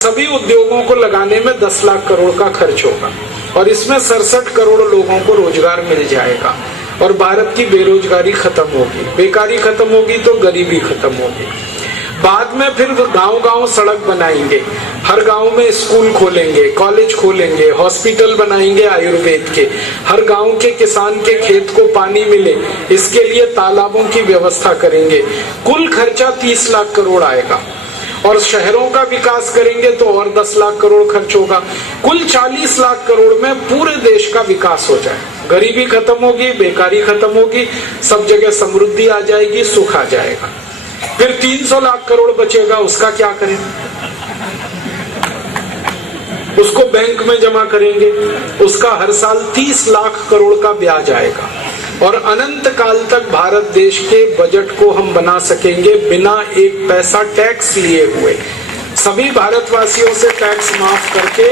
सभी उद्योगों को लगाने में 10 लाख करोड़ का खर्च होगा और इसमें 67 करोड़ लोगों को रोजगार मिल जाएगा और भारत की बेरोजगारी खत्म होगी, बेकारी खत्म होगी तो गरीबी खत्म होगी। बाद में फिर गांव-गांव सड़क बनाएंगे, हर गांव में स्कूल खोलेंगे, कॉलेज खोलेंगे, हॉस्पिटल बनाएंगे आयुर्वेद के, हर गांव के किसान के खेत को पानी मिले इसके लिए तालाबों की व्यवस्था करेंगे। कुल खर्चा 30 लाख करोड़ आएगा और शहरों का विकास करेंगे तो और 10 लाख करोड़ खर्च होगा। कुल 40 लाख करोड़ में पूरे देश का विकास हो जाए, गरीबी खत्म होगी, बेकारी खत्म होगी, सब जगह समृद्धि आ जाएगी, सुख आ जाएगा। फिर 300 लाख करोड़ बचेगा, उसका क्या करें? उसको बैंक में जमा करेंगे, उसका हर साल 30 लाख करोड़ का ब्याज आएगा और अनंत काल तक भारत देश के बजट को हम बना सकेंगे बिना एक पैसा टैक्स लिए हुए। सभी भारतवासियों से टैक्स माफ करके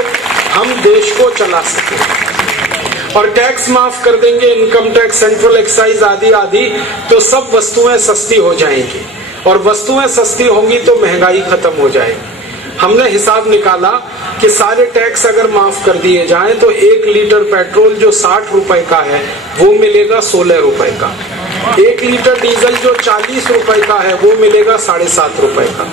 हम देश को चला सकेंगे और टैक्स माफ कर देंगे, इनकम टैक्स, सेंट्रल एक्साइज आदि आदि, तो सब वस्तुएं सस्ती हो जाएंगी और वस्तुएं सस्ती होंगी तो महंगाई खत्म हो जाएगी। हमने हिसाब निकाला कि सारे टैक्स अगर माफ कर दिए जाएं तो 1 लीटर पेट्रोल जो 60 रुपए का है वो मिलेगा 16 रुपए का, 1 लीटर डीजल जो 40 रुपए का है वो मिलेगा 7.5 रुपए का,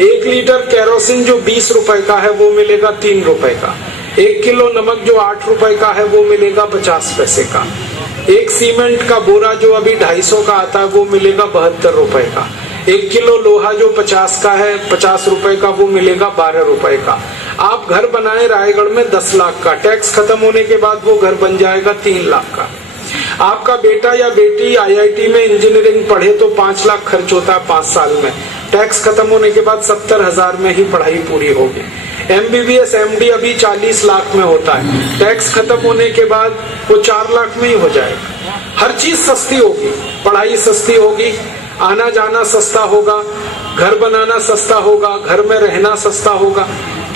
1 लीटर केरोसिन जो 20 रुपए का है वो मिलेगा 3 रुपए का, 1 किलो नमक जो 8 रुपए का है वो मिलेगा 50 पैसे का, 1 सीमेंट का बोरा जो अभी 250 का आता है वो मिलेगा 72 रुपए का, 1 किलो लोहा जो 50 का है 50 रुपए का वो मिलेगा 12 रुपए का। आप घर बनाए रायगढ़ में 10 लाख का, टैक्स खत्म होने के बाद वो घर बन जाएगा 3 लाख का। आपका बेटा या बेटी IIT में इंजीनियरिंग पढ़े तो 5 लाख खर्च होता है 5 साल में, टैक्स खत्म होने के बाद 70,000 में ही पढ़ाई पूरी होगी। MBBS MD अभी 40 लाख में होता है, टैक्स खत्म होने के बाद वो 4 लाख में ही हो जाएगा। हर चीज सस्ती होगी, पढ़ाई सस्ती होगी, आना जाना सस्ता होगा, घर बनाना सस्ता होगा, घर में रहना सस्ता होगा,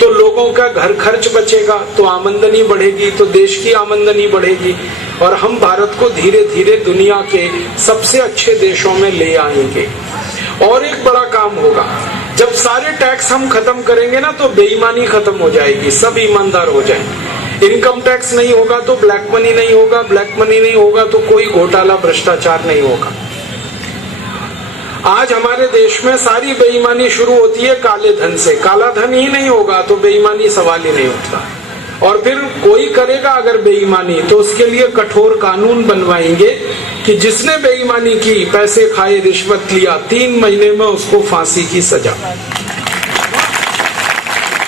तो लोगों का घर खर्च बचेगा तो आमदनी बढ़ेगी, तो देश की आमदनी बढ़ेगी और हम भारत को धीरे धीरे दुनिया के सबसे अच्छे देशों में ले आएंगे। और एक बड़ा काम होगा, जब सारे टैक्स हम खत्म करेंगे ना तो बेईमानी खत्म हो जाएगी, सब ईमानदार हो जाएंगे। इनकम टैक्स नहीं होगा तो ब्लैक मनी नहीं होगा, ब्लैक मनी नहीं होगा तो कोई घोटाला भ्रष्टाचार नहीं होगा। आज हमारे देश में सारी बेईमानी शुरू होती है काले धन से, काला धन ही नहीं होगा तो बेईमानी सवाल ही नहीं उठता। और फिर कोई करेगा अगर बेईमानी तो उसके लिए कठोर कानून बनवाएंगे कि जिसने बेईमानी की, पैसे खाए, रिश्वत लिया, 3 महीने में उसको फांसी की सजा।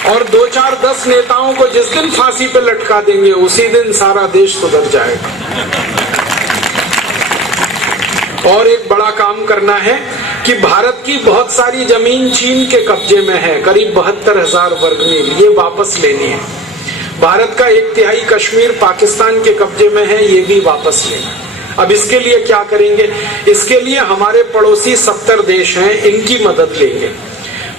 और 2, 4, 10 नेताओं को जिस दिन फांसी पे लटका देंगे उसी दिन सारा देश सुधर जाएगा। और एक बड़ा काम करना है कि भारत की बहुत सारी जमीन चीन के कब्जे में है, करीब 72,000 वर्ग मील, ये वापस लेनी है। भारत का 1/3 कश्मीर पाकिस्तान के कब्जे में है, ये भी वापस लेना। अब इसके लिए क्या करेंगे? इसके लिए हमारे पड़ोसी 70 देश हैं, इनकी मदद लेंगे।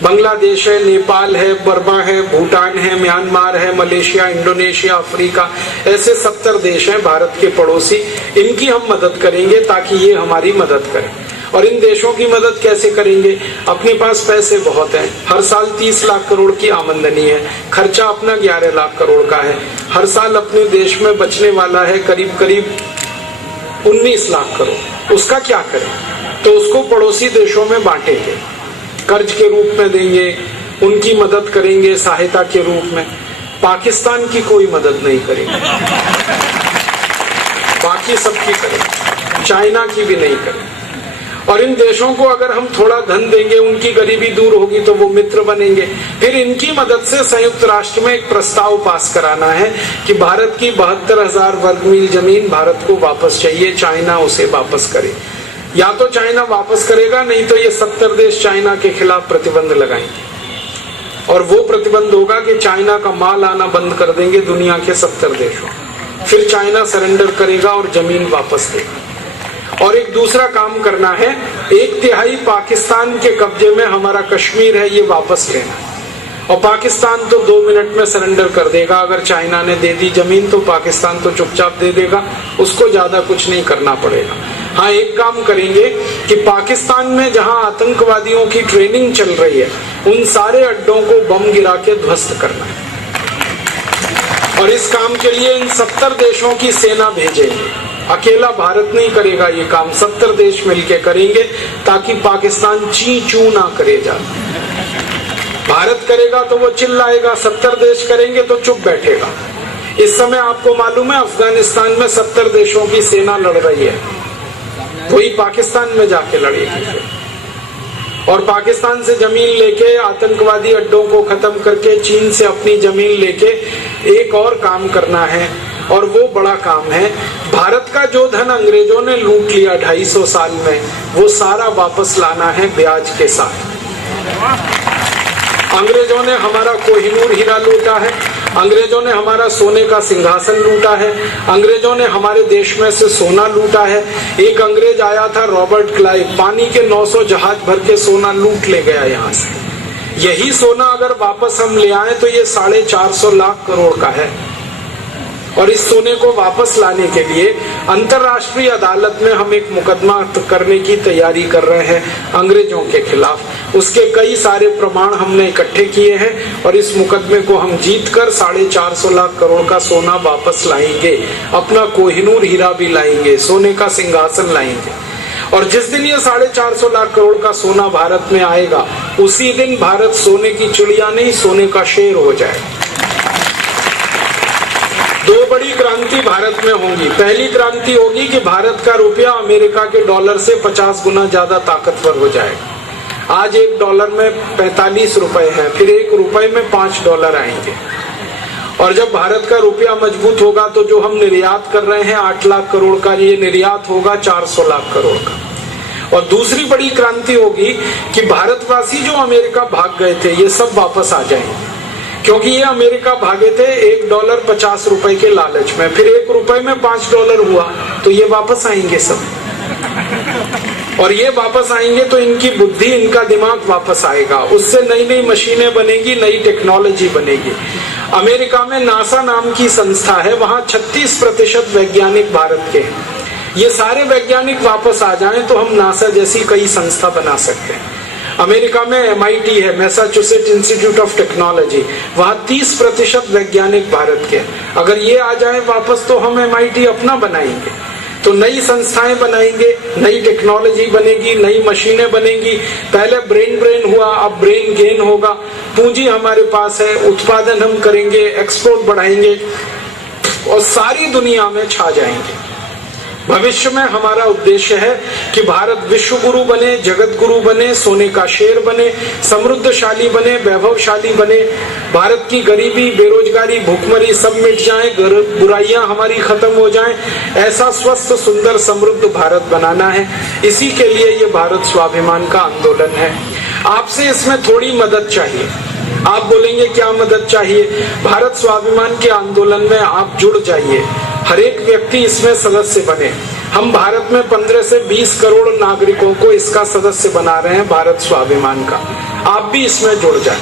बांग्लादेश है, नेपाल है, बर्मा है, भूटान है, म्यांमार है, मलेशिया, इंडोनेशिया, अफ्रीका, ऐसे 70 देश हैं भारत के पड़ोसी, इनकी हम मदद करेंगे ताकि ये हमारी मदद करें। और इन देशों की मदद कैसे करेंगे? अपने पास पैसे बहुत हैं, हर साल 30 लाख करोड़ की आमदनी है, खर्चा अपना 11 लाख करोड़ का है, हर साल अपने देश में बचने वाला है करीब करीब 19 लाख करोड़। उसका क्या करें? तो उसको पड़ोसी देशों में बांटेंगे, कर्ज के रूप में देंगे, उनकी मदद करेंगे सहायता के रूप में। पाकिस्तान की कोई मदद नहीं करेंगे, बाकी सबकी करेंगे, चाइना की भी नहीं करेंगे। और इन देशों को अगर हम थोड़ा धन देंगे, उनकी गरीबी दूर होगी तो वो मित्र बनेंगे। फिर इनकी मदद से संयुक्त राष्ट्र में एक प्रस्ताव पास कराना है कि भारत की 72,000 वर्ग मील जमीन भारत को वापस चाहिए, चाइना उसे वापस करे। या तो चाइना वापस करेगा, नहीं तो ये 70 देश चाइना के खिलाफ प्रतिबंध लगाएंगे और वो प्रतिबंध होगा कि चाइना का माल आना बंद कर देंगे दुनिया के 70 देशों। फिर चाइना सरेंडर करेगा और जमीन वापस देगा। और एक दूसरा काम करना है, 1/3 पाकिस्तान के कब्जे में हमारा कश्मीर है, ये वापस लेना है और पाकिस्तान तो 2 मिनट में सरेंडर कर देगा। अगर चाइना ने दे दी जमीन तो पाकिस्तान तो चुपचाप दे देगा, उसको ज्यादा कुछ नहीं करना पड़ेगा। हाँ, एक काम करेंगे कि पाकिस्तान में जहां आतंकवादियों की ट्रेनिंग चल रही है उन सारे अड्डों को बम गिरा के ध्वस्त करना है, और इस काम के लिए इन 70 देशों की सेना भेजेंगे। अकेला भारत नहीं करेगा ये काम, 70 देश मिलके करेंगे, ताकि पाकिस्तान ची चू ना करे जा। भारत करेगा तो वो चिल्लाएगा, 70 देश करेंगे तो चुप बैठेगा। इस समय आपको मालूम है अफगानिस्तान में 70 देशों की सेना लड़ रही है, वही पाकिस्तान में जाके लड़ेगी। और पाकिस्तान से जमीन लेके आतंकवादी अड्डों को खत्म करके चीन से अपनी जमीन लेके एक और काम करना है, और वो बड़ा काम है। भारत का जो धन अंग्रेजों ने लूट लिया 250 साल में, वो सारा वापस लाना है ब्याज के साथ। अंग्रेजों ने हमारा कोहिनूर हीरा लूटा है, अंग्रेजों ने हमारा सोने का सिंहासन लूटा है, अंग्रेजों ने हमारे देश में से सोना लूटा है। एक अंग्रेज आया था रॉबर्ट क्लाइव, पानी के 900 जहाज भर के सोना लूट ले गया यहाँ से। यही सोना अगर वापस हम ले आए तो ये 450 लाख करोड़ का है। और इस सोने को वापस लाने के लिए अंतर्राष्ट्रीय अदालत में हम एक मुकदमा करने की तैयारी कर रहे हैं अंग्रेजों के खिलाफ। उसके कई सारे प्रमाण हमने इकट्ठे किए हैं, और इस मुकदमे को हम जीतकर 450 लाख करोड़ का सोना वापस लाएंगे, अपना कोहिनूर हीरा भी लाएंगे, सोने का सिंहासन लाएंगे। और जिस दिन ये 450 लाख करोड़ का सोना भारत में आएगा, उसी दिन भारत सोने की चिड़िया नहीं, सोने का शेर हो जाएगा। 2 बड़ी क्रांति भारत में होंगी। पहली क्रांति होगी कि भारत का रुपया अमेरिका के डॉलर से 50 गुना ज्यादा ताकतवर हो जाएगा। आज $1 में 45 रुपए है, फिर $1 में $5 आएंगे। और जब भारत का रुपया मजबूत होगा तो जो हम निर्यात कर रहे हैं 8 लाख करोड़ का, ये निर्यात होगा 400 लाख करोड़ का। और दूसरी बड़ी क्रांति होगी कि भारतवासी जो अमेरिका भाग गए थे ये सब वापस आ जाएंगे, क्योंकि ये अमेरिका भागे थे $1 50 रुपए के लालच में, फिर $1 में $5 हुआ तो ये वापस आएंगे सब। और ये वापस आएंगे तो इनकी बुद्धि, इनका दिमाग वापस आएगा, उससे नई नई मशीनें बनेगी, नई टेक्नोलॉजी बनेगी। अमेरिका में नासा नाम की संस्था है, वहां 36% वैज्ञानिक भारत के हैं। ये सारे वैज्ञानिक वापस आ जाएं तो हम नासा जैसी कई संस्था बना सकते हैं। अमेरिका में MIT है, मैसाचुसेट्स इंस्टीट्यूट ऑफ टेक्नोलॉजी, वहां 30% वैज्ञानिक भारत के। अगर ये आ जाए वापस तो हम MIT अपना बनाएंगे, तो नई संस्थाएं बनाएंगे, नई टेक्नोलॉजी बनेगी, नई मशीनें बनेगी। पहले ब्रेन हुआ, अब ब्रेन गेन होगा। पूंजी हमारे पास है, उत्पादन हम करेंगे, एक्सपोर्ट बढ़ाएंगे और सारी दुनिया में छा जाएंगे। भविष्य में हमारा उद्देश्य है कि भारत विश्व गुरु बने, जगत गुरु बने, सोने का शेर बने, समृद्धशाली बने, वैभवशाली बने। भारत की गरीबी, बेरोजगारी, भूखमरी सब मिट जाए, बुराइयां हमारी खत्म हो जाएं। ऐसा स्वस्थ, सुंदर, समृद्ध भारत बनाना है। इसी के लिए ये भारत स्वाभिमान का आंदोलन है। आपसे इसमें थोड़ी मदद चाहिए। आप बोलेंगे क्या मदद चाहिए? भारत स्वाभिमान के आंदोलन में आप जुड़ जाइए, हर एक व्यक्ति इसमें सदस्य बने। हम भारत में 15 से 20 करोड़ नागरिकों को इसका सदस्य बना रहे हैं भारत स्वाभिमान का। आप भी इसमें जुड़ जाएं।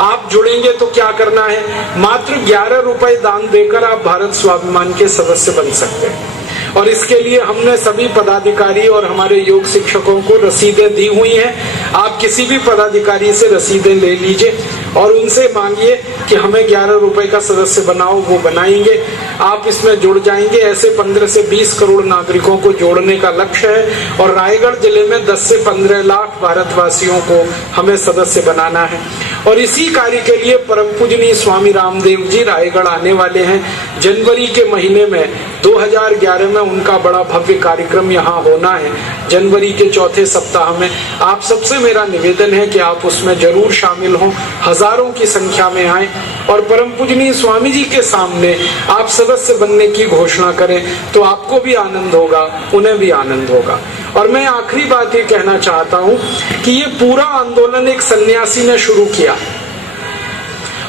आप जुड़ेंगे तो क्या करना है, मात्र 11 रुपए दान देकर आप भारत स्वाभिमान के सदस्य बन सकते हैं। और इसके लिए हमने सभी पदाधिकारी और हमारे योग शिक्षकों को रसीदें दी हुई हैं। आप किसी भी पदाधिकारी से रसीदें ले लीजिए और उनसे मांगिए कि हमें 11 रुपए का सदस्य बनाओ, वो बनाएंगे। आप इसमें जुड़ जाएंगे। ऐसे 15 से 20 करोड़ नागरिकों को जोड़ने का लक्ष्य है और रायगढ़ जिले में 10 से 15 लाख भारतवासियों को हमें सदस्य बनाना है। और इसी कार्य के लिए परम पूजनीय स्वामी रामदेव जी रायगढ़ आने वाले हैं। जनवरी के महीने में 2011 में उनका बड़ा भव्य कार्यक्रम यहाँ होना है, जनवरी के चौथे सप्ताह में। आप सबसे मेरा निवेदन है कि आप उसमें जरूर शामिल हों, हजारों की संख्या में आए और परम पूजनीय स्वामी जी के सामने आप सदस्य बनने की घोषणा करें, तो आपको भी आनंद होगा, उन्हें भी आनंद होगा। और मैं आखिरी बात ये कहना चाहता हूं कि ये पूरा आंदोलन एक सन्यासी ने शुरू किया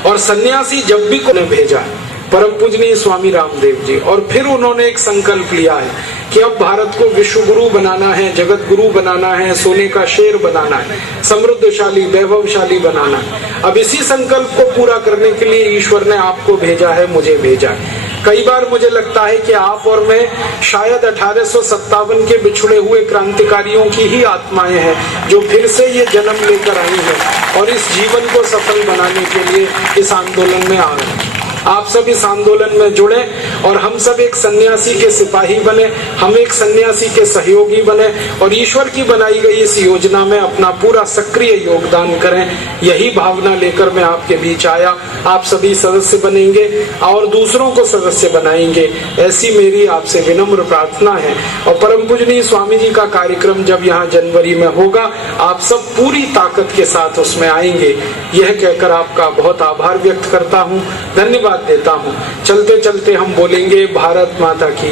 और सन्यासी जब भी को भेजा परम पूजनीय स्वामी रामदेव जी, और फिर उन्होंने एक संकल्प लिया है कि अब भारत को विश्व गुरु बनाना है, जगत गुरु बनाना है, सोने का शेर बनाना है, समृद्धशाली वैभवशाली बनाना है। अब इसी संकल्प को पूरा करने के लिए ईश्वर ने आपको भेजा है, मुझे भेजा है। कई बार मुझे लगता है कि आप और मैं शायद 1857 के बिछुड़े हुए क्रांतिकारियों की ही आत्माएं हैं जो फिर से ये जन्म लेकर आई हैं और इस जीवन को सफल बनाने के लिए इस आंदोलन में आ रहे हैं। आप सब इस आंदोलन में जुड़े और हम सब एक सन्यासी के सिपाही बने, हम एक सन्यासी के सहयोगी बने और ईश्वर की बनाई गई इस योजना में अपना पूरा सक्रिय योगदान करें। यही भावना लेकर मैं आपके बीच आया। आप सभी सदस्य बनेंगे और दूसरों को सदस्य बनाएंगे, ऐसी मेरी आपसे विनम्र प्रार्थना है। और परम पूजनीय स्वामी जी का कार्यक्रम जब यहाँ जनवरी में होगा, आप सब पूरी ताकत के साथ उसमें आएंगे। यह कहकर आपका बहुत आभार व्यक्त करता हूँ, धन्यवाद देता हूँ। चलते चलते हम बोलेंगे भारत माता की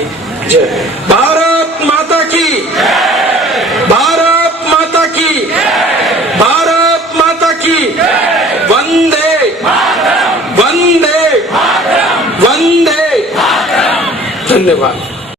जय, भारत माता की, भारत माता की, भारत माता की, वंदे वंदे वंदे। धन्यवाद।